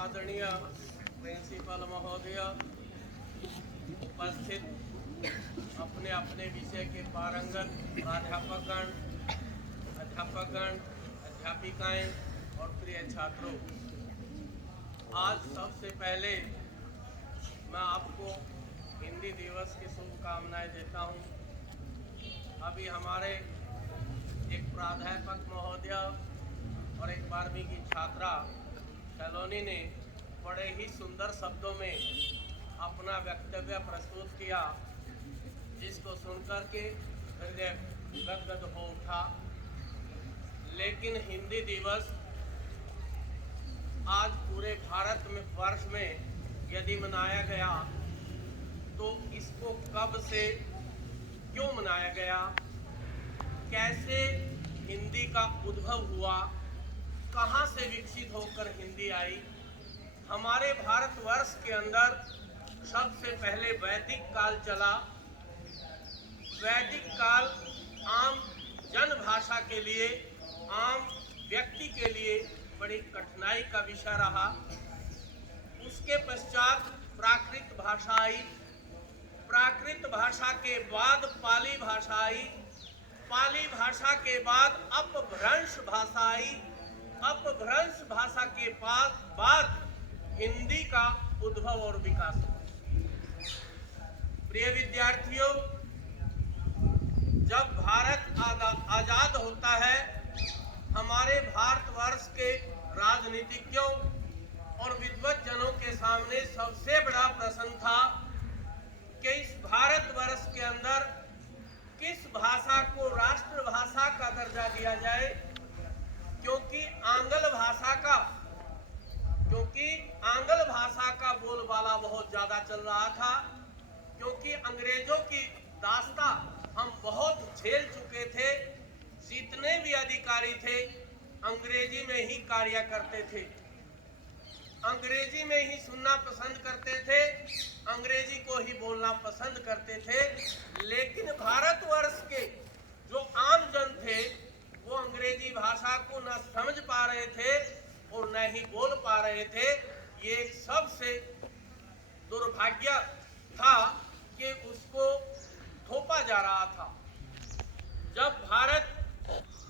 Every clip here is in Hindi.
आदरणीय प्रिंसिपल महोदय, उपस्थित अपने अपने विषय के पारंगत प्राध्यापकगण, अध्यापकगण, अध्यापिकाएं और प्रिय छात्रों, आज सबसे पहले मैं आपको हिंदी दिवस की शुभकामनाएं देता हूं। अभी हमारे एक प्राध्यापक महोदय और एक 12वीं की छात्रा सलोनी ने बड़े ही सुंदर शब्दों में अपना वक्तव्य प्रस्तुत किया, जिसको सुनकर के हृदय गदगद हो उठा। लेकिन हिंदी दिवस आज पूरे भारत में वर्ष में यदि मनाया गया तो इसको कब से क्यों मनाया गया, कैसे हिंदी का उद्भव हुआ, कहाँ से विकसित होकर हिंदी आई। हमारे भारतवर्ष के अंदर सबसे पहले वैदिक काल चला। वैदिक काल आम जन भाषा के लिए, आम व्यक्ति के लिए बड़ी कठिनाई का विषय रहा। उसके पश्चात प्राकृत भाषा आई। प्राकृत भाषा के बाद पाली भाषा आई। पाली भाषा के बाद अपभ्रंश भाषा आई। अपभ्रंश भाषा के बाद हिंदी का उद्भव और विकास हुआ। प्रिय विद्यार्थियों, जब भारत आजाद होता है, हमारे भारतवर्ष के राजनीतिज्ञों और विद्वज्जनों के सामने सबसे बड़ा प्रश्न था कि इस भारतवर्ष के अंदर किस भाषा को राष्ट्रभाषा का दर्जा दिया जाए, क्योंकि आंग्ल भाषा का बोलबाला बहुत ज्यादा चल रहा था। क्योंकि अंग्रेजों की दास्ता हम बहुत झेल चुके थे। जितने भी अधिकारी थे अंग्रेजी में ही कार्य करते थे, अंग्रेजी में ही सुनना पसंद करते थे, अंग्रेजी को ही बोलना पसंद करते थे। लेकिन भारतवर्ष के जो आम जन थे वो अंग्रेजी भाषा को न समझ पा रहे थे और न ही बोल पा रहे थे। ये सबसे दुर्भाग्य था कि उसको थोपा जा रहा था। जब भारत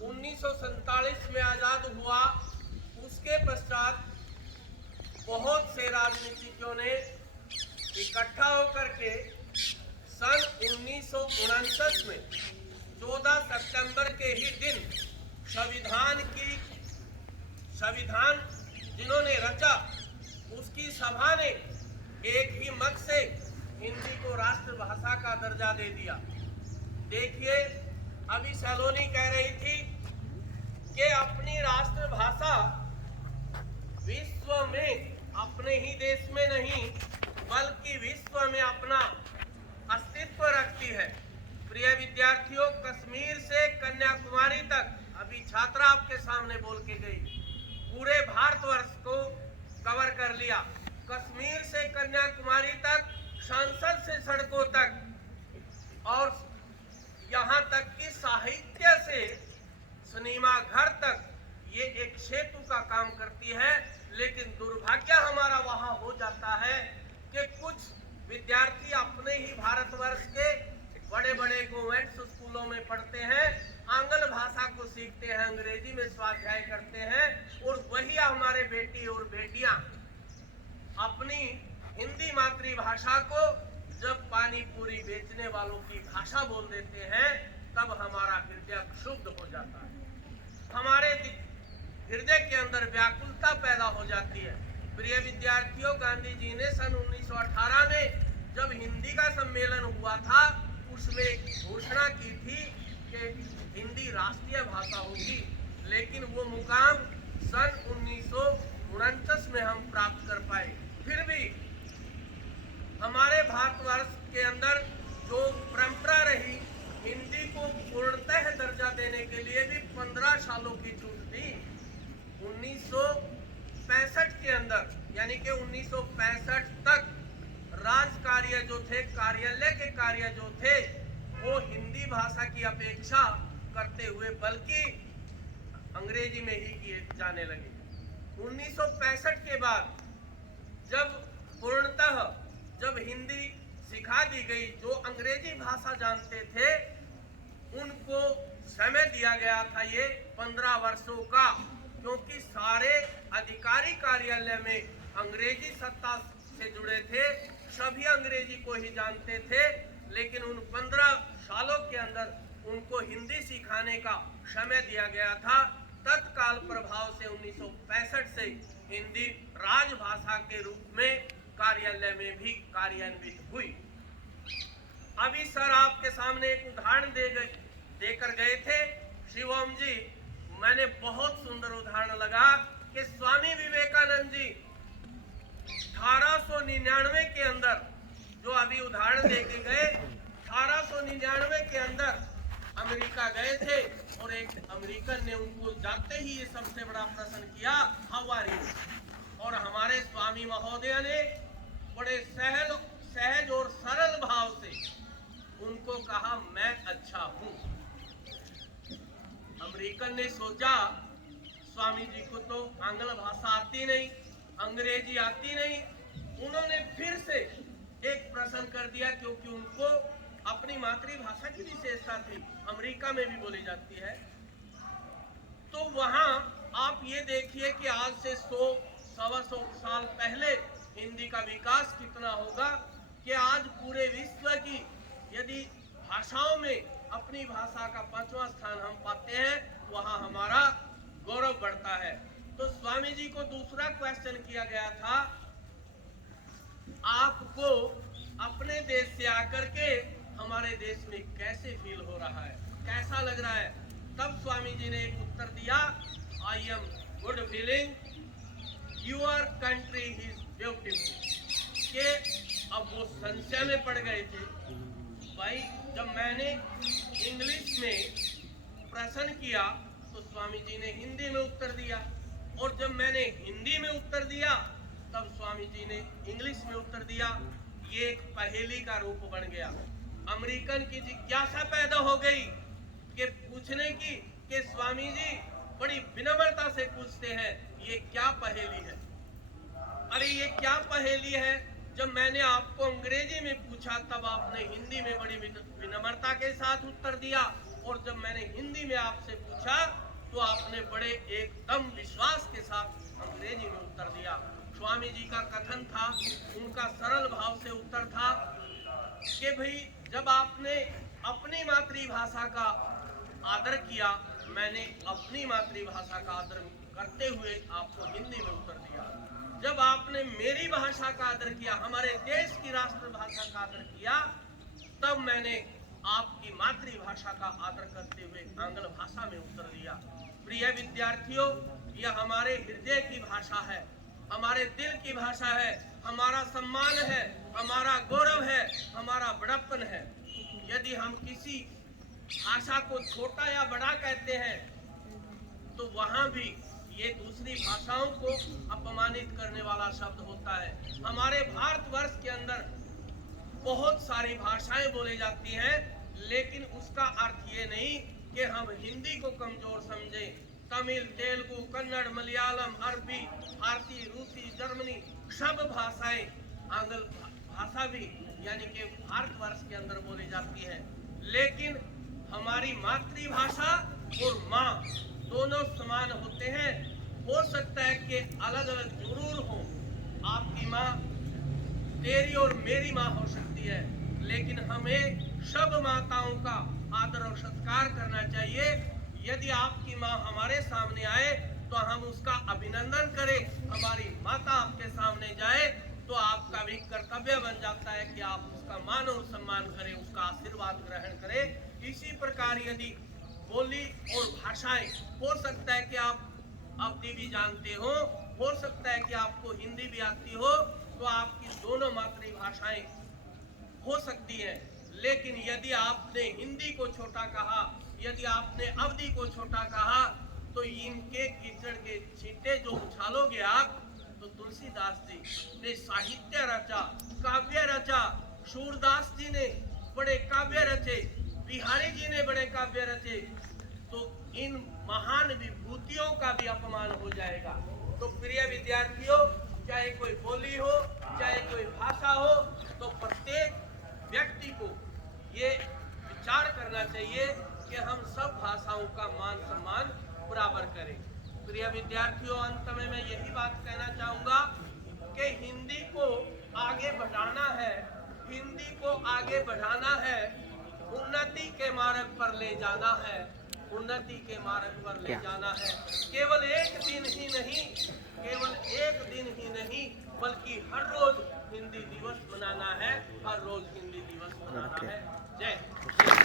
1947 में आजाद हुआ, उसके पश्चात बहुत से राजनीतिज्ञों ने इकट्ठा होकर के सन 1949 में 14 सितंबर के ही दिन संविधान जिन्होंने रचा, उसकी सभा ने एक ही मत से हिंदी को राष्ट्रभाषा का दर्जा दे दिया। देखिए, अभी सलोनी कह रही थी कि अपनी राष्ट्रभाषा विश्व में, अपने ही देश में नहीं बल्कि विश्व में अपना अस्तित्व रखती है। प्रिय विद्यार्थियों, कश्मीर से कन्याकुमारी तक, अभी छात्रा आपके सामने बोल के गई, पूरे भारतवर्ष को कवर कर लिया। कश्मीर से कन्याकुमारी तक, संसद से सड़कों तक, और यहाँ तक कि साहित्य से सिनेमा घर तक ये एक सेतु का काम करती है। लेकिन दुर्भाग्य हमारा वहाँ हो जाता है कि कुछ विद्यार्थी अपने ही भारतवर्ष के बड़े बड़े गवर्नमेंट स्कूलों में पढ़ते हैं, आंग्ल भाषा को सीखते हैं, अंग्रेजी में स्वाध्याय करते हैं, और वही हमारे बेटी और बेटियां अपनी हिंदी मातृभाषा को जब पानी पूरी बेचने वालों की भाषा बोल देते हैं, तब हमारा हृदय क्षुब्ध हो जाता है। हमारे हृदय के अंदर व्याकुलता पैदा हो जाती है। प्रिय विद्यार्थियों, गांधी जी ने सन 1918 में जब हिंदी का सम्मेलन हुआ था, उसमें घोषणा की थी कि हिंदी राष्ट्रीय भाषा होगी। लेकिन वो मुकाम सन 1949 में हम प्राप्त कर पाए। फिर भी हमारे भारतवर्ष के अंदर जो परंपरा रही, हिंदी को पूर्णतः दर्जा देने के लिए भी 15 सालों की छूट दी। 1965 के अंदर, यानी कि 1965 तक राज कार्य जो थे, कार्यालय के कार्य जो थे, वो हिंदी भाषा की अपेक्षा करते हुए बल्कि अंग्रेजी में ही किए जाने लगे। 1965 के बाद जब पूर्णतः जब हिंदी सिखा दी गई, जो अंग्रेजी भाषा जानते थे उनको समय दिया गया था ये 15 वर्षों का, क्योंकि सारे अधिकारी कार्यालय में अंग्रेजी सत्ता से जुड़े थे, सभी अंग्रेजी को ही जानते थे। लेकिन उन 15 सालों के अंदर उनको हिंदी सिखाने का समय दिया गया था। तत्काल प्रभाव से 1965 से हिंदी राजभाषा के रूप में कार्यालय में भी कार्यान्वित हुई। अभी सर आपके सामने एक उदाहरण देकर गए थे शिवम जी, मैंने बहुत सुंदर उदाहरण लगा कि स्वामी विवेकानंद जी 1899 के अंदर जो अभी उदाहरण देके गए, 1899 के अंदर अमेरिका गए थे और एक अमेरिकन ने उनको जाते ही ये सबसे बड़ा प्रश्न किया, हाउ आर यू। और हमारे स्वामी महोदय ने बड़े सहज और सरल भाव से उनको कहा, मैं अच्छा हूं। अमेरिकन ने सोचा स्वामी जी को तो आंग्ल भाषा आती नहीं, अंग्रेजी आती नहीं। उन्होंने फिर से एक प्रश्न कर दिया, क्योंकि उनको अपनी मातृभाषा की विशेषता थी, अमेरिका में भी बोली जाती है। तो वहां आप ये देखिए कि आज से 100-125 साल पहले हिंदी का विकास कितना होगा, कि आज पूरे विश्व की यदि भाषाओं में अपनी भाषा का 5वां स्थान हम पाते हैं, वहां हमारा गौरव बढ़ता है। तो स्वामी जी को दूसरा क्वेश्चन किया गया था, आपको अपने देश से आकर के हमारे देश में कैसे फील हो रहा है, कैसा लग रहा है। तब स्वामी जी ने एक उत्तर दिया, I am good feeling, your country is beautiful. के अब वो संशय में पड़ गए थे। भाई जब मैंने इंग्लिश में प्रश्न किया तो स्वामी जी ने हिंदी में उत्तर दिया, और जब मैंने हिंदी में उत्तर दिया तब स्वामी जी ने इंग्लिश में उत्तर दिया। ये एक पहेली का रूप बन गया। अमेरिकन की जिज्ञासा पैदा हो गई कि पूछने की कि स्वामी जी बड़ी विनम्रता से पूछते हैं, ये क्या पहेली है। अरे ये क्या पहेली है, जब मैंने आपको अंग्रेजी में पूछा तब आपने हिंदी में बड़ी विनम्रता के साथ उत्तर दिया, और जब मैंने हिंदी में आपसे पूछा तो आपने बड़े एकदम विश्वास के साथ अंग्रेजी में उत्तर दिया। स्वामी जी का कथन था, उनका सरल भाव से उत्तर था कि भाई जब आपने अपनी मातृभाषा का आदर किया, मैंने अपनी मातृभाषा का आदर करते हुए आपको हिंदी में उत्तर दिया। जब आपने मेरी भाषा का आदर किया, हमारे देश की राष्ट्रभाषा का आदर किया, तब मैंने आपकी मातृभाषा का आदर करते हुए आंग्ल भाषा में उत्तर दिया। प्रिय विद्यार्थियों, यह हमारे हृदय की भाषा है, हमारे दिल की भाषा है, हमारा सम्मान है, हमारा गौरव है, हमारा बड़प्पन है। यदि हम किसी भाषा को छोटा या बड़ा कहते हैं तो वहां भी ये दूसरी भाषाओं को अपमानित करने वाला शब्द होता है। हमारे भारतवर्ष के अंदर बहुत सारी भाषाएं बोली जाती हैं, लेकिन उसका अर्थ ये नहीं कि हम हिंदी को कमजोर समझें। तमिल, तेलुगु, कन्नड़, मलयालम, अरबी, फारसी, रूसी, जर्मनी सब भाषाएं आंग्ल भाषा भी यानी कि भारतवर्ष के अंदर बोली जाती है। लेकिन हमारी मातृभाषा और माँ दोनों समान होते हैं। हो सकता है कि अलग अलग जरूर हो, आपकी माँ तेरी और मेरी माँ हो सकती है, लेकिन हमें सब माताओं का आदर और सत्कार करना चाहिए। यदि आपकी माँ हमारे सामने आए तो हम उसका अभिनंदन करें, हमारी माता आपके सामने जाए तो आपका भी कर्तव्य बन जाता है कि आप उसका मान और सम्मान करें, उसका आशीर्वाद ग्रहण करें। इसी प्रकार यदि बोली और भाषाएं, हो सकता है कि आप अवधी भी जानते हो सकता है कि आपको हिंदी भी आती हो, तो आपकी दोनों मातृभाषाएं हो सकती है। लेकिन यदि आपने हिंदी को छोटा कहा, यदि आपने अवधी को छोटा कहा, तो इनके कीचड़ के छींटे जो उछालोगे आप, तो तुलसीदास जी ने साहित्य रचा, काव्य रचा, सूरदास जी ने बड़े काव्य रचे, बिहारी जी ने बड़े काव्य रचे, तो इन महान विभूतियों का भी अपमान हो जाएगा। तो प्रिय विद्यार्थियों, चाहे कोई बोली हो, चाहे कोई भाषा हो, तो प्रत्येक व्यक्ति को ये विचार करना चाहिए कि हम सब भाषाओं का मान सम्मान बराबर करें। प्रिय विद्यार्थियों, अंत में मैं यही बात कहना चाहूँगा कि हिंदी को आगे बढ़ाना है, हिंदी को आगे बढ़ाना है, उन्नति के मार्ग पर ले जाना है, उन्नति के मार्ग पर ले जाना है। केवल एक दिन ही नहीं, केवल एक दिन ही नहीं, बल्कि हर रोज हिंदी दिवस मनाना है, हर रोज हिंदी दिवस मनाना है। जय